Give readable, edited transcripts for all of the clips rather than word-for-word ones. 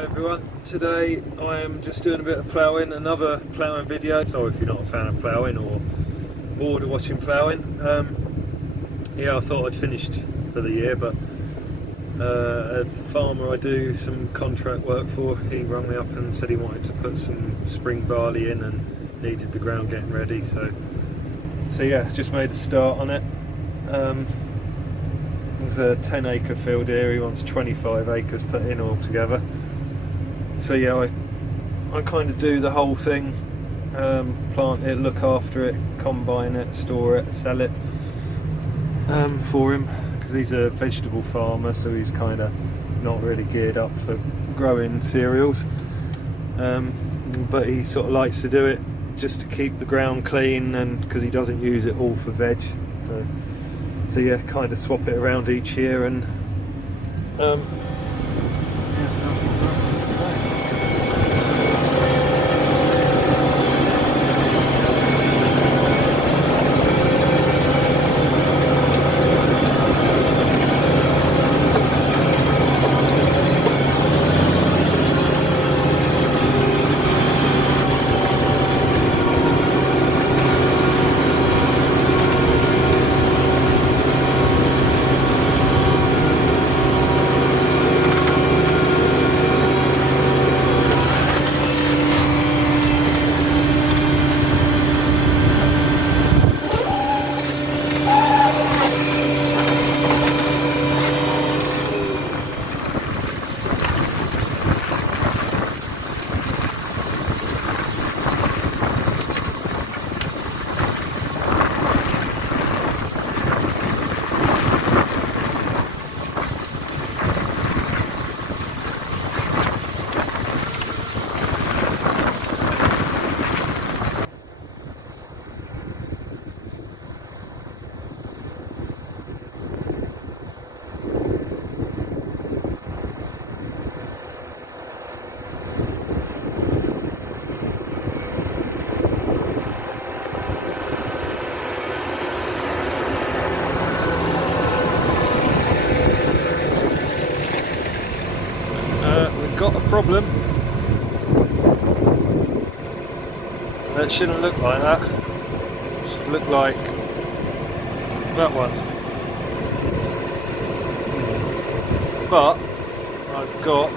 Hi everyone, today I am just doing a bit of ploughing, another ploughing video. Sorry if you're not a fan of ploughing or bored of watching ploughing. Yeah, I thought I'd finished for the year, but a farmer I do some contract work for, he rang me up and said he wanted to put some spring barley in and needed the ground getting ready, so yeah, just made a start on it. There's a 10-acre field here, he wants 25 acres put in altogether. So yeah, I kind of do the whole thing, plant it, look after it, combine it, store it, sell it for him, because he's a vegetable farmer, so he's kind of not really geared up for growing cereals, but he sort of likes to do it just to keep the ground clean, and because he doesn't use it all for veg, so yeah, kind of swap it around each year. And we've got a problem. That shouldn't look like that. It should look like that one. But I've got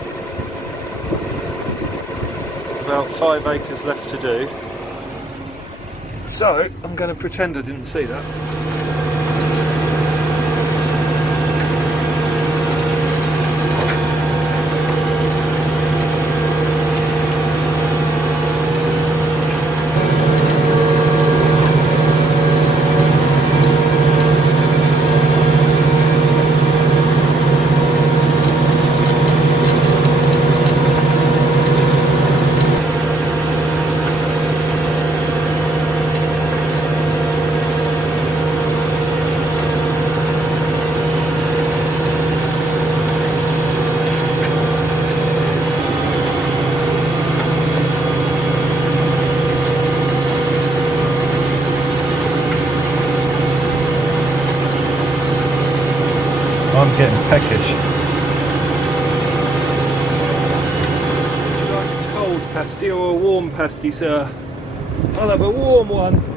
about 5 acres left to do, so I'm going to pretend I didn't see that. I'm getting peckish. Would you like a cold pasty or a warm pasty, sir? I'll have a warm one.